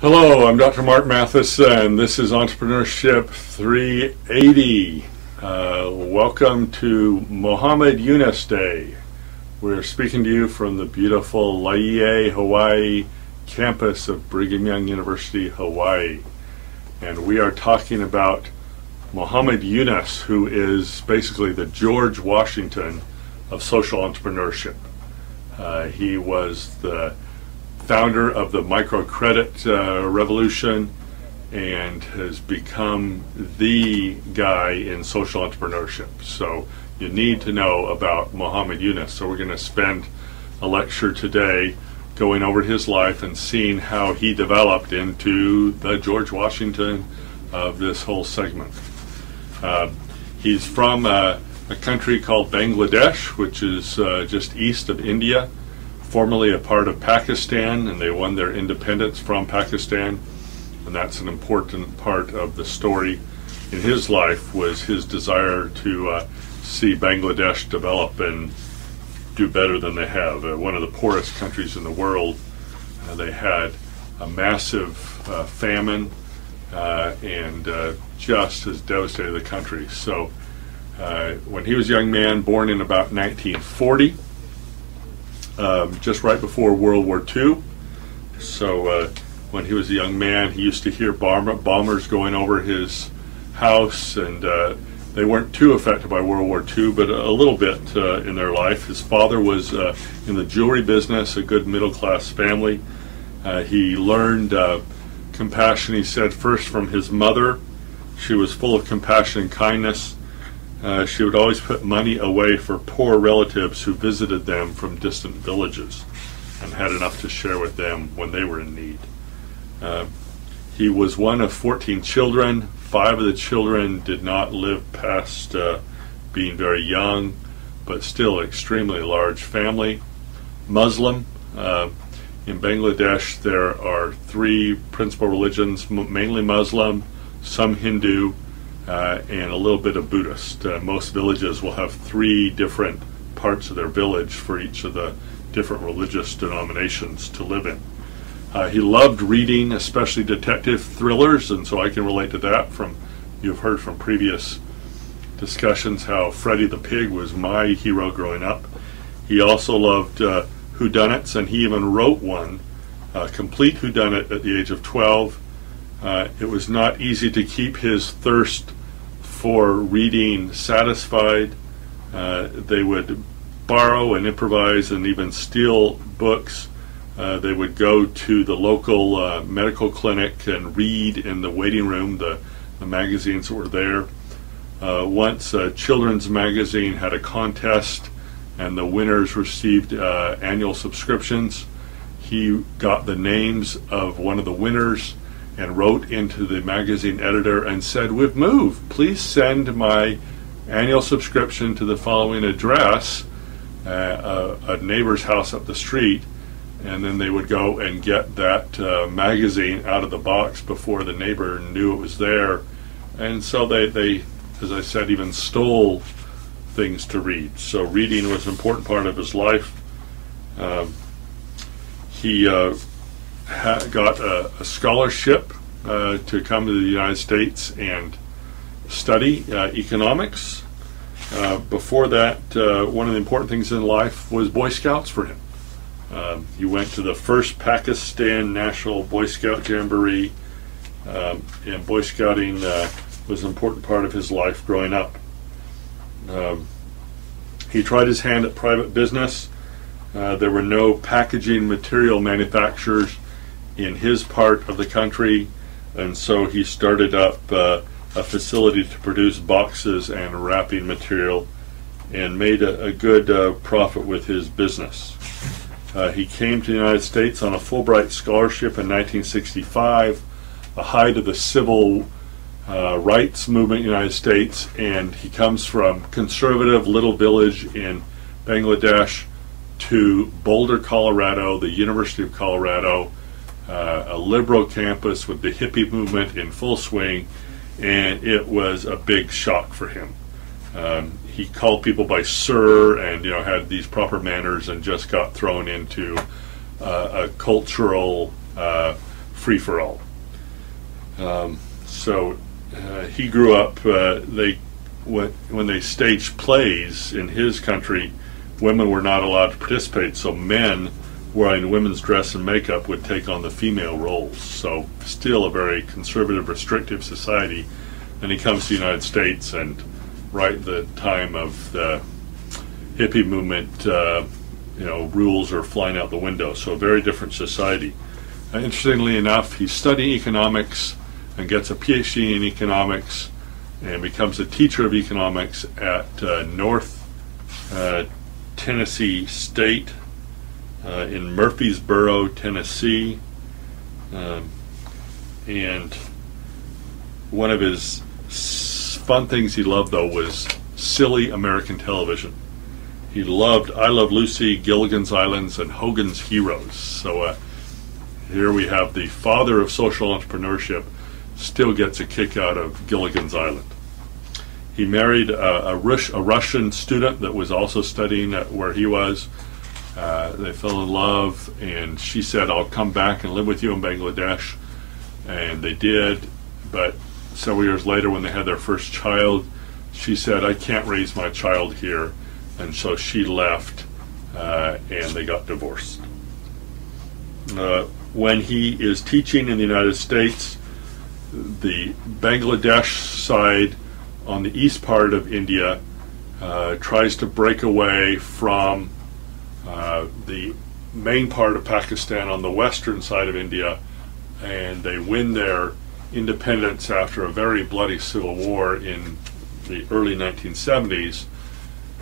Hello, I'm Dr. Mark Mathis, and this is Entrepreneurship 380. Welcome to Mohammed Unice Day. We're speaking to you from the beautiful Laie, Hawaii campus of Brigham Young University, Hawaii. And we are talking about Mohammed Unice, who is basically the George Washington of social entrepreneurship. He was the founder of the microcredit revolution and has become the guy in social entrepreneurship. So you need to know about Mohammed Unice. So we're going to spend a lecture today going over his life and seeing how he developed into the George Washington of this whole segment. He's from a country called Bangladesh, which is just east of India, formerly a part of Pakistan, and they won their independence from Pakistan, and that's an important part of the story in his life, was his desire to see Bangladesh develop and do better than they have. One of the poorest countries in the world. They had a massive famine and just has devastated the country. So when he was a young man, born in about 1940, just right before World War II. So when he was a young man, he used to hear bombers going over his house, and they weren't too affected by World War II, but a little bit in their life. His father was in the jewelry business, a good middle-class family. He learned compassion, he said, first from his mother. She was full of compassion and kindness. She would always put money away for poor relatives who visited them from distant villages and had enough to share with them when they were in need. He was one of 14 children. 5 of the children did not live past being very young, but still extremely large family. Muslim. In Bangladesh there are 3 principal religions, mainly Muslim, some Hindu, and a little bit of Buddhist. Most villages will have 3 different parts of their village for each of the different religious denominations to live in. He loved reading, especially detective thrillers, and so I can relate to that. You've heard from previous discussions how Freddie the Pig was my hero growing up. He also loved whodunits, and he even wrote one, complete whodunit, at the age of 12. It was not easy to keep his thirst for reading satisfied. They would borrow and improvise and even steal books. They would go to the local medical clinic and read in the waiting room the magazines that were there. Once a children's magazine had a contest and the winners received annual subscriptions. He got the names of one of the winners and wrote into the magazine editor and said, "We've moved. Please send my annual subscription to the following address," a neighbor's house up the street. And then they would go and get that magazine out of the box before the neighbor knew it was there. And so they, as I said, even stole things to read. So reading was an important part of his life. He got a scholarship to come to the United States and study economics. Before that, one of the important things in life was Boy Scouts for him. He went to the first Pakistan National Boy Scout Jamboree, and Boy Scouting was an important part of his life growing up. He tried his hand at private business. There were no packaging material manufacturers in his part of the country, and so he started up a facility to produce boxes and wrapping material and made a good profit with his business. He came to the United States on a Fulbright scholarship in 1965, the height of the civil rights movement in the United States, and he comes from conservative little village in Bangladesh to Boulder, Colorado, the University of Colorado, a liberal campus with the hippie movement in full swing, and it was a big shock for him. He called people by sir, and had these proper manners, and just got thrown into a cultural free-for-all. He grew up, when they staged plays in his country, women were not allowed to participate, so men wearing women's dress and makeup would take on the female roles. So still a very conservative, restrictive society. And he comes to the United States, and right at the time of the hippie movement, rules are flying out the window. So a very different society. Interestingly enough, he's studying economics and gets a PhD in economics and becomes a teacher of economics at North Tennessee State in Murfreesboro, Tennessee. And one of his fun things he loved, though, was silly American television. He loved I Love Lucy, Gilligan's Islands, and Hogan's Heroes. So here we have the father of social entrepreneurship still gets a kick out of Gilligan's Island. He married a Russian student that was also studying at where he was. They fell in love, and she said, "I'll come back and live with you in Bangladesh." And they did, but several years later when they had their first child, she said, "I can't raise my child here." And so she left, and they got divorced. When he is teaching in the United States, the Bangladesh side on the east part of India tries to break away from the main part of Pakistan on the western side of India, and they win their independence after a very bloody civil war in the early 1970s.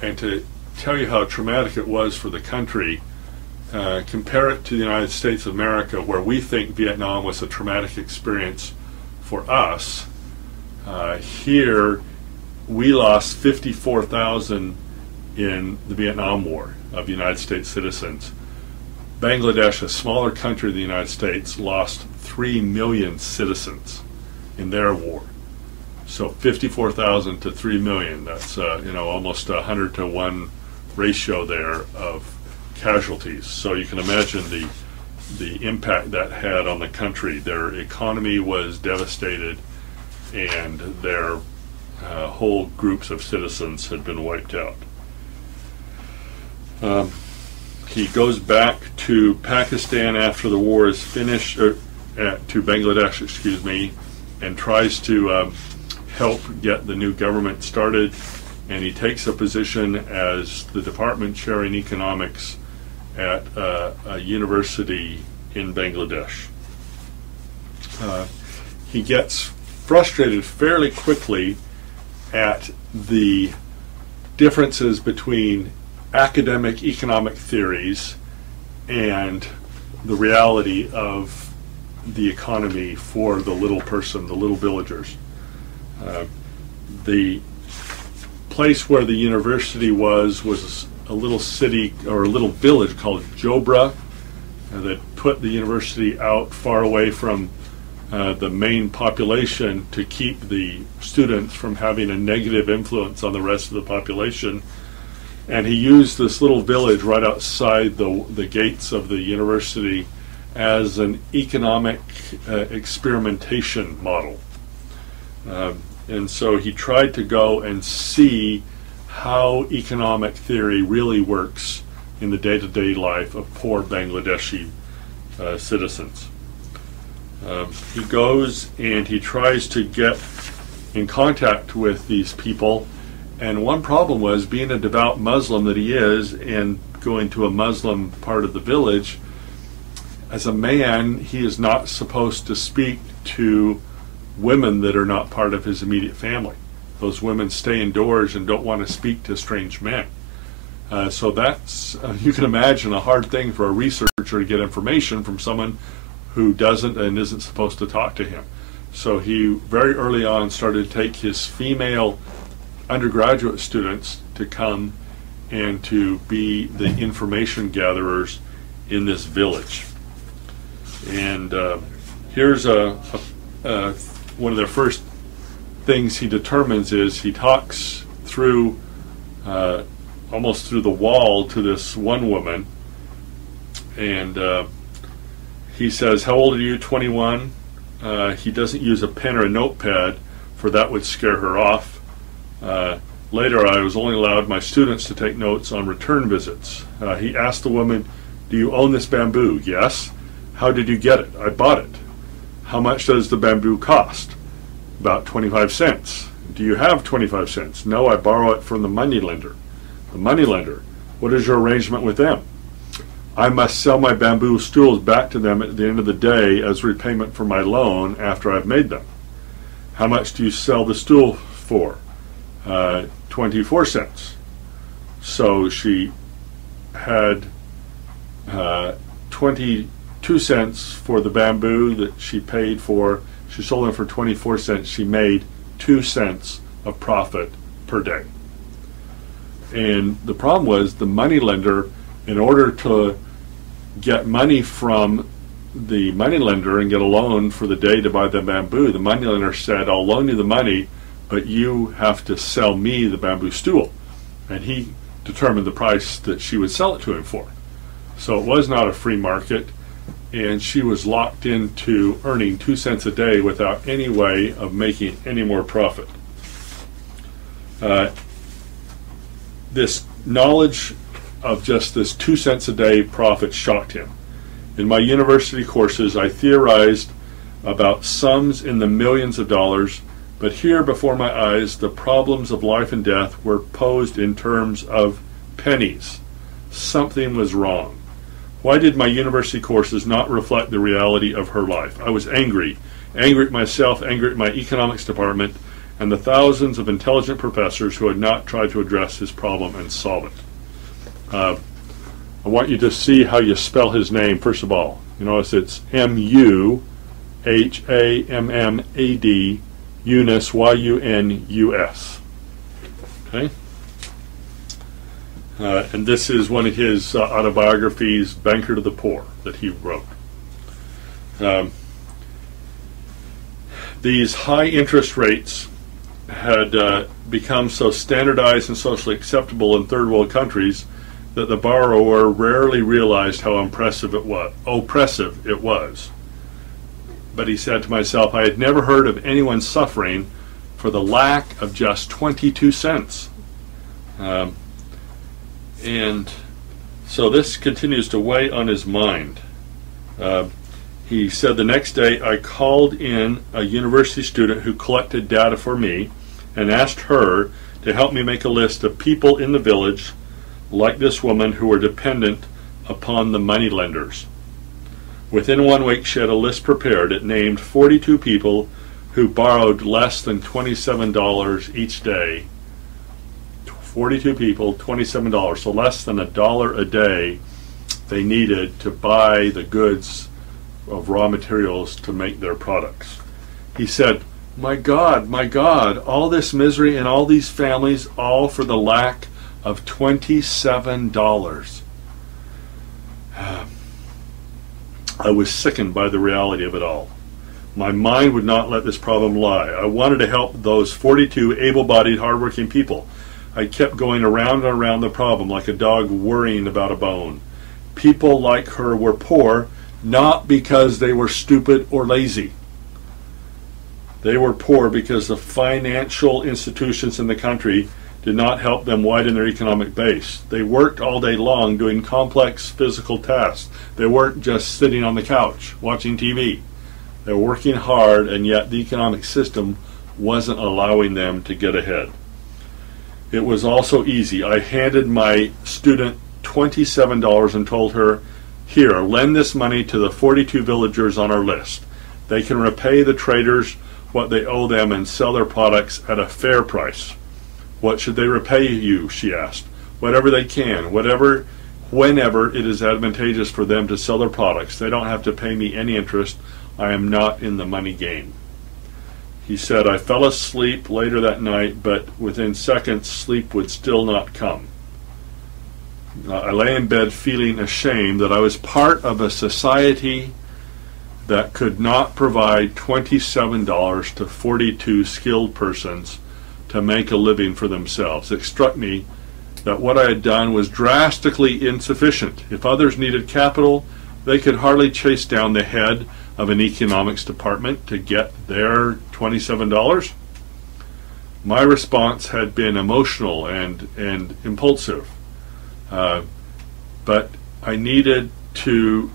And to tell you how traumatic it was for the country, compare it to the United States of America, where we think Vietnam was a traumatic experience for us. Here, we lost 54,000 in the Vietnam War of United States citizens. Bangladesh, a smaller country than the United States, lost 3 million citizens in their war. So 54,000 to 3 million, that's almost a 100-to-1 ratio there of casualties. So you can imagine the impact that had on the country. Their economy was devastated, and their whole groups of citizens had been wiped out. He goes back to Pakistan after the war is finished, to Bangladesh, excuse me, and tries to help get the new government started, and he takes a position as the department chair in economics at a university in Bangladesh. He gets frustrated fairly quickly at the differences between academic economic theories and the reality of the economy for the little person, the little villagers. The place where the university was a little city or a little village called Jobra that put the university out far away from the main population to keep the students from having a negative influence on the rest of the population. And he used this little village right outside the gates of the university as an economic experimentation model. And so he tried to go and see how economic theory really works in the day-to-day life of poor Bangladeshi citizens. He goes and he tries to get in contact with these people, and one problem was, being a devout Muslim that he is and going to a Muslim part of the village, as a man he is not supposed to speak to women that are not part of his immediate family. Those women stay indoors and don't want to speak to strange men. So that's, you can imagine, a hard thing for a researcher to get information from someone who doesn't and isn't supposed to talk to him. So he very early on started to take his female undergraduate students to come and to be the information gatherers in this village. And here's one of the first things he determines is he talks through almost through the wall to this one woman, and He says, how old are you? 21. He doesn't use a pen or a notepad, for that would scare her off. Later, I was only allowed my students to take notes on return visits. He asked the woman, do you own this bamboo? Yes. How did you get it? I bought it. How much does the bamboo cost? About 25 cents. Do you have 25 cents? No, I borrow it from the moneylender. The moneylender. What is your arrangement with them? I must sell my bamboo stools back to them at the end of the day as repayment for my loan after I've made them. How much do you sell the stool for? 24 cents. So she had 22 cents for the bamboo that she paid for. She sold them for 24 cents. She made 2 cents of profit per day. And the problem was the moneylender, in order to get money from the moneylender and get a loan for the day to buy the bamboo, the moneylender said, I'll loan you the money, but you have to sell me the bamboo stool. And he determined the price that she would sell it to him for. So it was not a free market, and she was locked into earning 2 cents a day without any way of making any more profit. This knowledge of just this 2 cents a day profit shocked him. In my university courses, I theorized about sums in the millions of dollars, but here before my eyes, the problems of life and death were posed in terms of pennies. Something was wrong. Why did my university courses not reflect the reality of her life? I was angry at myself, angry at my economics department, and the thousands of intelligent professors who had not tried to address his problem and solve it. I want you to see how you spell his name, first of all. You notice it's M-U-H-A-M-M-A-D, Unice, Y-U-N-U-S. Okay? And this is one of his autobiographies, Banker to the Poor, that he wrote. These high interest rates had become so standardized and socially acceptable in third world countries that the borrower rarely realized how oppressive it was. But he said to myself, I had never heard of anyone suffering for the lack of just 22 cents. And so this continues to weigh on his mind. He said, the next day I called in a university student who collected data for me and asked her to help me make a list of people in the village like this woman who were dependent upon the moneylenders. Within 1 week she had a list prepared. It named 42 people who borrowed less than $27 each day. 42 people, $27, so less than $1 a day they needed to buy the goods of raw materials to make their products. He said, my God, all this misery and all these families, all for the lack of $27. I was sickened by the reality of it all. My mind would not let this problem lie. I wanted to help those 42 able-bodied, hardworking people. I kept going around and around the problem like a dog worrying about a bone. People like her were poor, not because they were stupid or lazy. They were poor because the financial institutions in the country did not help them widen their economic base. They worked all day long doing complex physical tasks. They weren't just sitting on the couch watching TV. They were working hard, and yet the economic system wasn't allowing them to get ahead. It was also easy. I handed my student $27 and told her, here, lend this money to the 42 villagers on our list. They can repay the traders what they owe them and sell their products at a fair price. What should they repay you? She asked. Whatever they can, whenever it is advantageous for them to sell their products. They don't have to pay me any interest. I am not in the money game. He said, I fell asleep later that night, but within seconds sleep would still not come. I lay in bed feeling ashamed that I was part of a society that could not provide $27 to 42 skilled persons to make a living for themselves. It struck me that what I had done was drastically insufficient. If others needed capital, they could hardly chase down the head of an economics department to get their $27. My response had been emotional and impulsive, but I needed to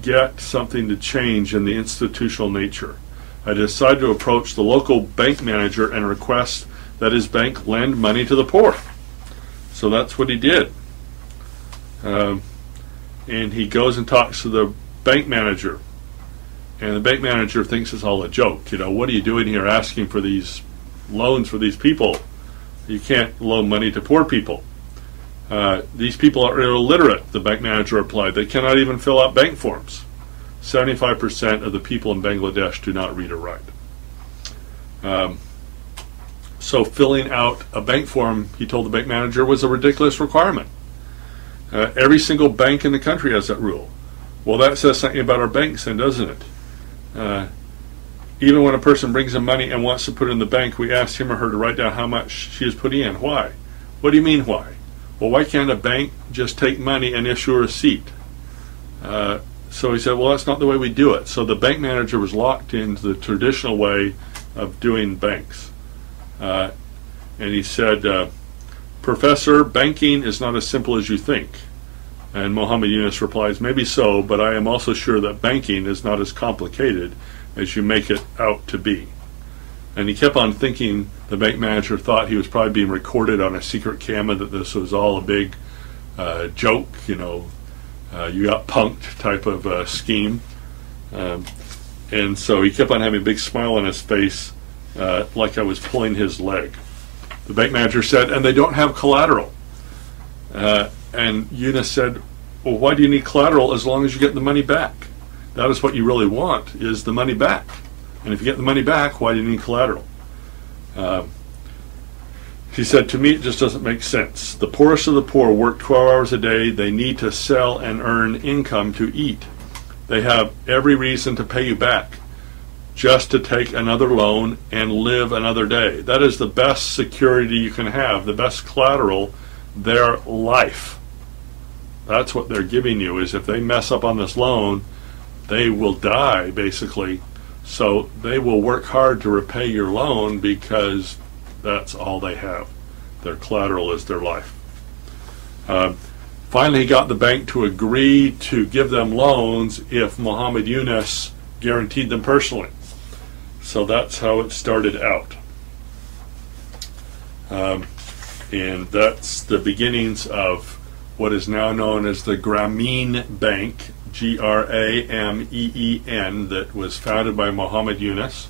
get something to change in the institutional nature. I decided to approach the local bank manager and request that his bank lend money to the poor. So that's what he did. And he goes and talks to the bank manager. And the bank manager thinks it's all a joke. You know, what are you doing here asking for these loans for these people? You can't loan money to poor people. These people are illiterate, the bank manager replied. They cannot even fill out bank forms. 75% of the people in Bangladesh do not read or write. So filling out a bank form, he told the bank manager, was a ridiculous requirement. Every single bank in the country has that rule. Well, that says something about our banks then, doesn't it? Even when a person brings in money and wants to put it in the bank, we ask him or her to write down how much she is putting in. Why? What do you mean, why? Well, why can't a bank just take money and issue a receipt? So he said, well, that's not the way we do it. So the bank manager was locked into the traditional way of doing banks. And he said, Professor, banking is not as simple as you think. And Mohammed Unice replies, maybe so, but I am also sure that banking is not as complicated as you make it out to be. And he kept on thinking, the bank manager thought he was probably being recorded on a secret camera, that this was all a big joke, you know, you got punked type of scheme. And so he kept on having a big smile on his face, like I was pulling his leg. The bank manager said, and they don't have collateral. And Unice said, well, why do you need collateral as long as you get the money back? That is what you really want, is the money back. And if you get the money back, why do you need collateral? He said, to me, it just doesn't make sense. The poorest of the poor work 12 hours a day. They need to sell and earn income to eat. They have every reason to pay you back, just to take another loan and live another day. That is the best security you can have, the best collateral, their life. That's what they're giving you, is if they mess up on this loan, they will die, basically. So they will work hard to repay your loan because that's all they have. Their collateral is their life. Finally, he got the bank to agree to give them loans if Mohammed Unice guaranteed them personally. So that's how it started out. And that's the beginnings of what is now known as the Grameen Bank, Grameen, that was founded by Mohammed Unice.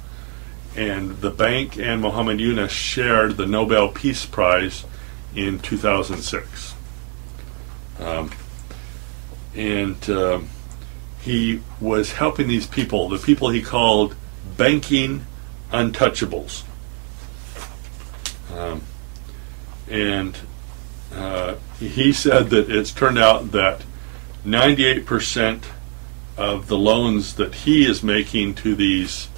And the bank and Mohammed Unice shared the Nobel Peace Prize in 2006. He was helping these people, the people he called banking untouchables. He said that it's turned out that 98% of the loans that he is making to these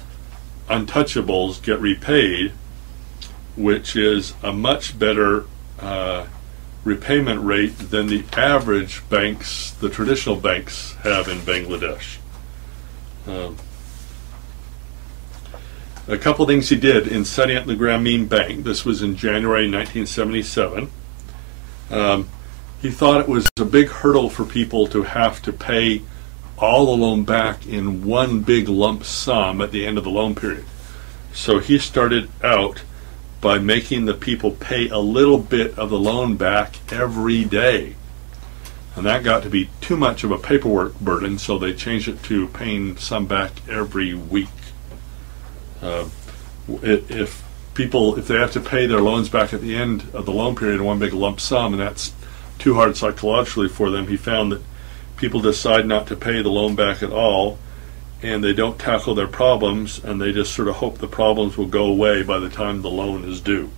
untouchables get repaid, which is a much better repayment rate than the average banks, the traditional banks, have in Bangladesh. A couple things he did in setting up the Grameen Bank. This was in January 1977. He thought it was a big hurdle for people to have to pay all the loan back in one big lump sum at the end of the loan period. So he started out by making the people pay a little bit of the loan back every day. And that got to be too much of a paperwork burden, so they changed it to paying some back every week. If they have to pay their loans back at the end of the loan period in one big lump sum, and that's too hard psychologically for them, he found that people decide not to pay the loan back at all, and they don't tackle their problems, and they just sort of hope the problems will go away by the time the loan is due.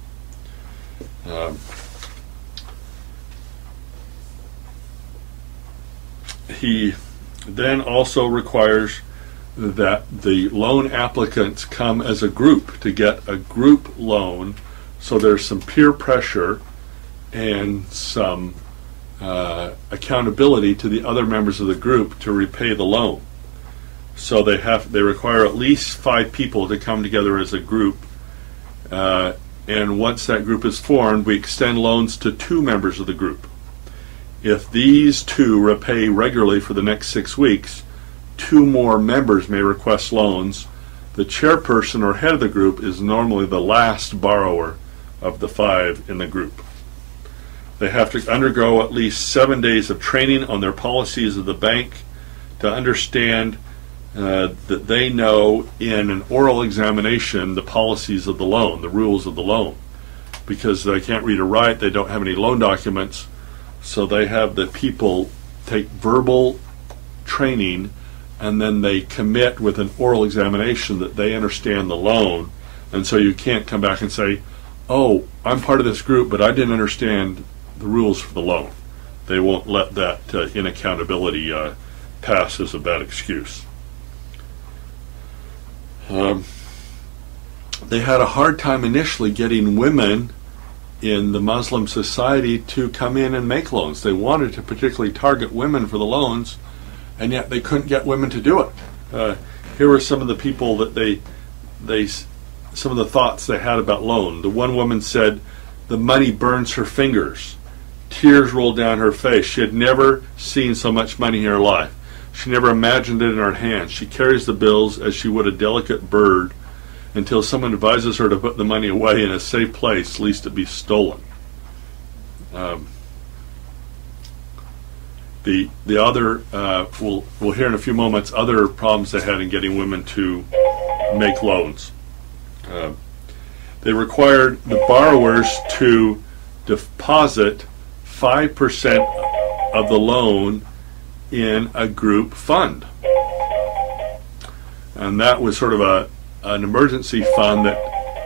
He then also requires that the loan applicants come as a group to get a group loan, so there's some peer pressure and some accountability to the other members of the group to repay the loan. So they require at least 5 people to come together as a group, and once that group is formed, we extend loans to 2 members of the group. If these 2 repay regularly for the next 6 weeks, 2 more members may request loans. The chairperson or head of the group is normally the last borrower of the 5 in the group. They have to undergo at least 7 days of training on their policies of the bank to understand that they know in an oral examination the policies of the loan, the rules of the loan. Because they can't read or write, they don't have any loan documents, so they have the people take verbal training and then they commit with an oral examination that they understand the loan. And so you can't come back and say, oh, I'm part of this group, but I didn't understand the rules for the loan. They won't let that inaccountability pass as a bad excuse. They had a hard time initially getting women in the Muslim society to come in and make loans. They wanted to particularly target women for the loans, and yet they couldn't get women to do it. Here were some of the people that some of the thoughts they had about loan. The one woman said, the money burns her fingers. Tears rolled down her face. She had never seen so much money in her life. She never imagined it in her hands. She carries the bills as she would a delicate bird until someone advises her to put the money away in a safe place, lest it be stolen. The other, we'll hear in a few moments, other problems they had in getting women to make loans. They required the borrowers to deposit 5% of the loan in a group fund. And that was sort of an emergency fund that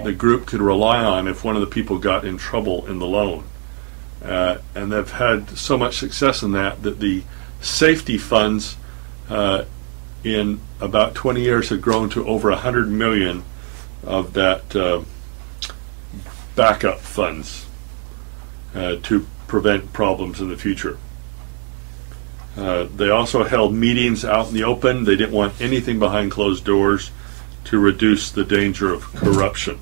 the group could rely on if one of the people got in trouble in the loan. And they've had so much success in that the safety funds in about 20 years have grown to over 100 million of that backup funds to prevent problems in the future. They also held meetings out in the open. They didn't want anything behind closed doors to reduce the danger of corruption.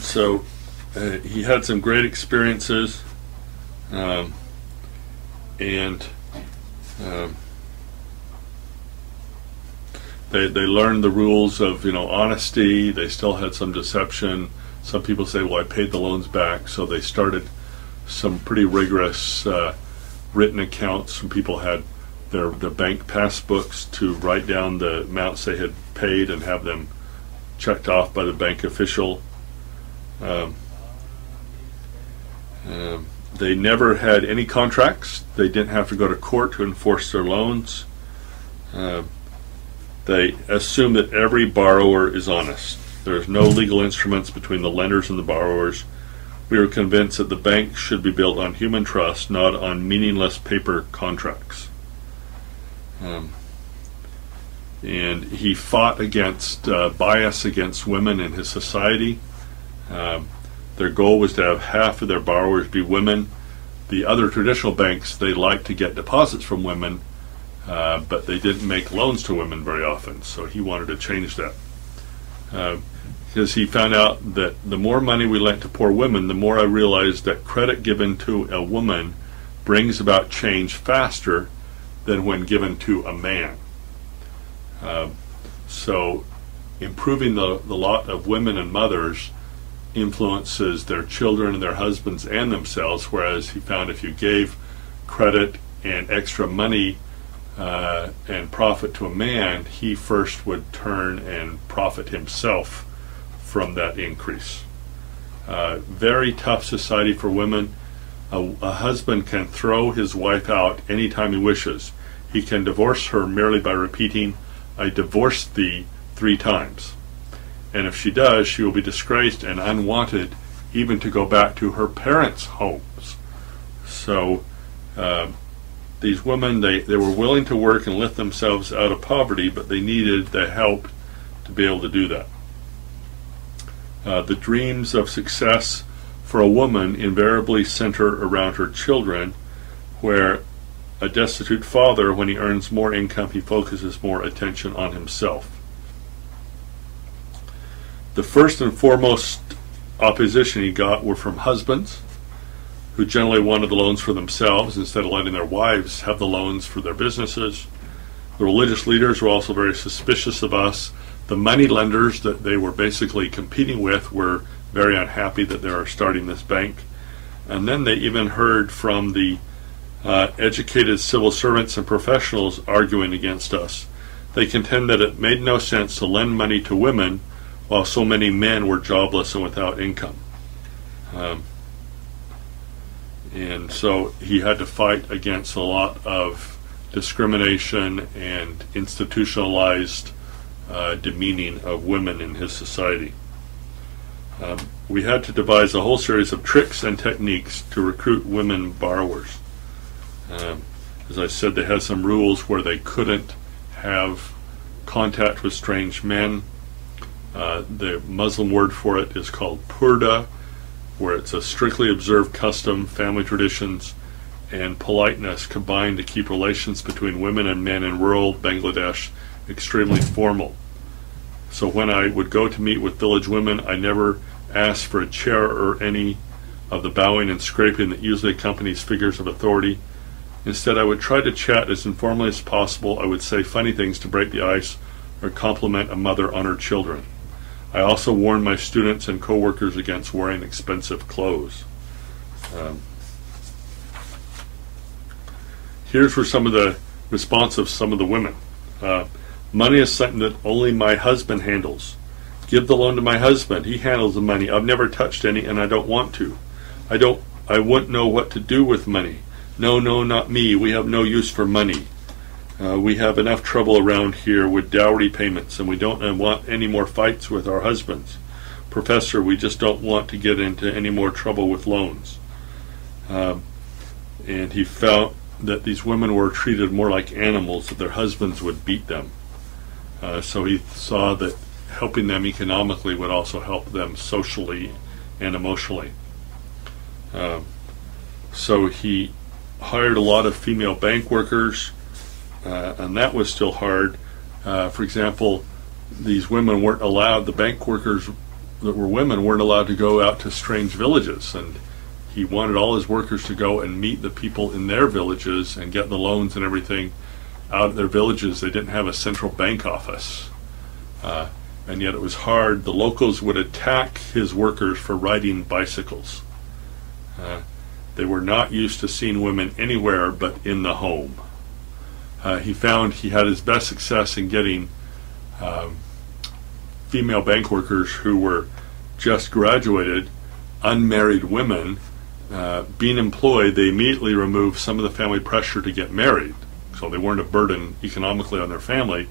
So he had some great experiences, and they learned the rules of honesty. They still had some deception. Some people say, well, I paid the loans back. So they started some pretty rigorous written accounts. Some people had their bank passbooks to write down the amounts they had paid and have them checked off by the bank official. They never had any contracts. They didn't have to go to court to enforce their loans. They assume that every borrower is honest. There's no legal instruments between the lenders and the borrowers. We are convinced that the bank should be built on human trust, not on meaningless paper contracts. And he fought against bias against women in his society. Their goal was to have half of their borrowers be women. The other traditional banks, they like to get deposits from women, but they didn't make loans to women very often, so he wanted to change that. Because he found out that the more money we lent to poor women, the more I realized that credit given to a woman brings about change faster than when given to a man. So improving the lot of women and mothers influences their children and their husbands and themselves, whereas he found if you gave credit and extra money and profit to a man, he first would turn and profit himself from that increase. Very tough society for women. A husband can throw his wife out anytime he wishes. He can divorce her merely by repeating, I divorced thee 3 times. And if she does, she will be disgraced and unwanted even to go back to her parents' homes. So these women, they were willing to work and lift themselves out of poverty, but they needed the help to be able to do that. The dreams of success for a woman invariably center around her children, where a destitute father, when he earns more income, he focuses more attention on himself. The first and foremost opposition he got were from husbands, who generally wanted the loans for themselves instead of letting their wives have the loans for their businesses. The religious leaders were also very suspicious of us. The money lenders that they were basically competing with were very unhappy that they were starting this bank. And then they even heard from the educated civil servants and professionals arguing against us. They contend that it made no sense to lend money to women while so many men were jobless and without income. And so he had to fight against a lot of discrimination and institutionalized demeaning of women in his society. We had to devise a whole series of tricks and techniques to recruit women borrowers. As I said, they had some rules where they couldn't have contact with strange men. The Muslim word for it is called purda, where it's a strictly observed custom, family traditions, and politeness combined to keep relations between women and men in rural Bangladesh extremely formal. So when I would go to meet with village women, I never asked for a chair or any of the bowing and scraping that usually accompanies figures of authority. Instead, I would try to chat as informally as possible. I would say funny things to break the ice or compliment a mother on her children. I also warned my students and co-workers against wearing expensive clothes. Here's for some of the response of some of the women. Money is something that only my husband handles. Give the loan to my husband. He handles the money. I've never touched any, and I don't want to. I wouldn't know what to do with money. No, not me. We have no use for money. We have enough trouble around here with dowry payments, and we don't want any more fights with our husbands. Professor, we just don't want to get into any more trouble with loans. And he felt that these women were treated more like animals, that their husbands would beat them. So he saw that helping them economically would also help them socially and emotionally. So he hired a lot of female bank workers, and that was still hard. For example, these women weren't allowed, the bank workers that were women weren't allowed to go out to strange villages, and he wanted all his workers to go and meet the people in their villages and get the loans and everything out of their villages. They didn't have a central bank office. And yet it was hard. The locals would attack his workers for riding bicycles. They were not used to seeing women anywhere but in the home. He found he had his best success in getting female bank workers who were just graduated, unmarried women, being employed. They immediately removed some of the family pressure to get married, so they weren't a burden economically on their family.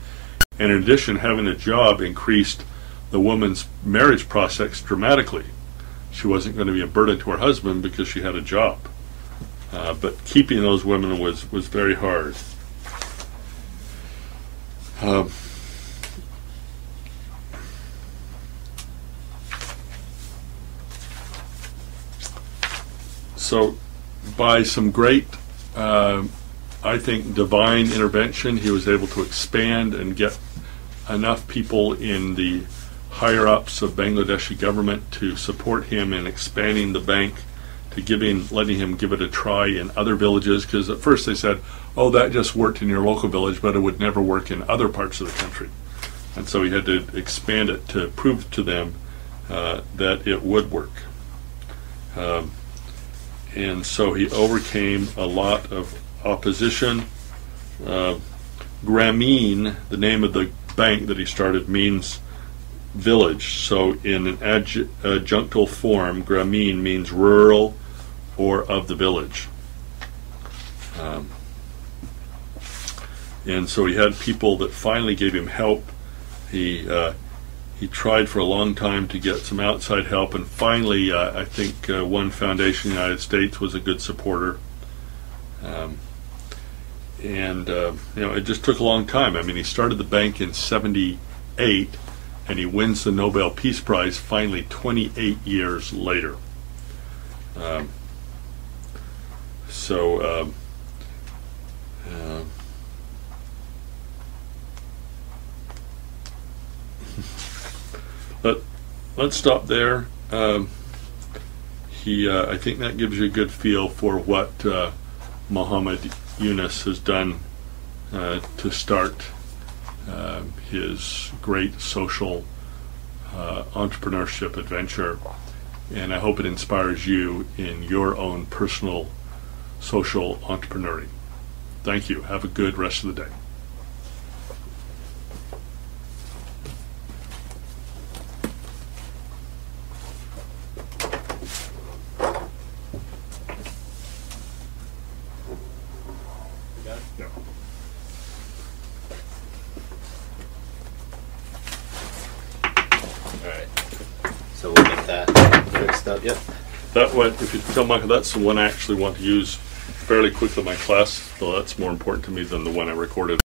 And in addition, having a job increased the woman's marriage prospects dramatically. She wasn't going to be a burden to her husband because she had a job. But keeping those women was very hard. So by some great, I think, divine intervention, he was able to expand and get enough people in the higher-ups of Bangladeshi government to support him in expanding the bank, to letting him give it a try in other villages, because at first they said, oh, that just worked in your local village, but it would never work in other parts of the country. And so he had to expand it to prove to them that it would work. And so he overcame a lot of opposition. Grameen, the name of the bank that he started, means village. So in an adjunctal form, Grameen means rural or of the village. And so he had people that finally gave him help. He tried for a long time to get some outside help, and finally I think one foundation in the United States was a good supporter. It just took a long time. I mean, he started the bank in '78, and he wins the Nobel Peace Prize finally 28 years later. Let's stop there. I think that gives you a good feel for what Mohammed Unice has done to start his great social entrepreneurship adventure, and I hope it inspires you in your own personal social entrepreneuring. Thank you. Have a good rest of the day. Yeah. Alright, so we'll get that fixed up, yep. That one, if you tell Michael, that's the one I actually want to use fairly quickly in my class, so that's more important to me than the one I recorded.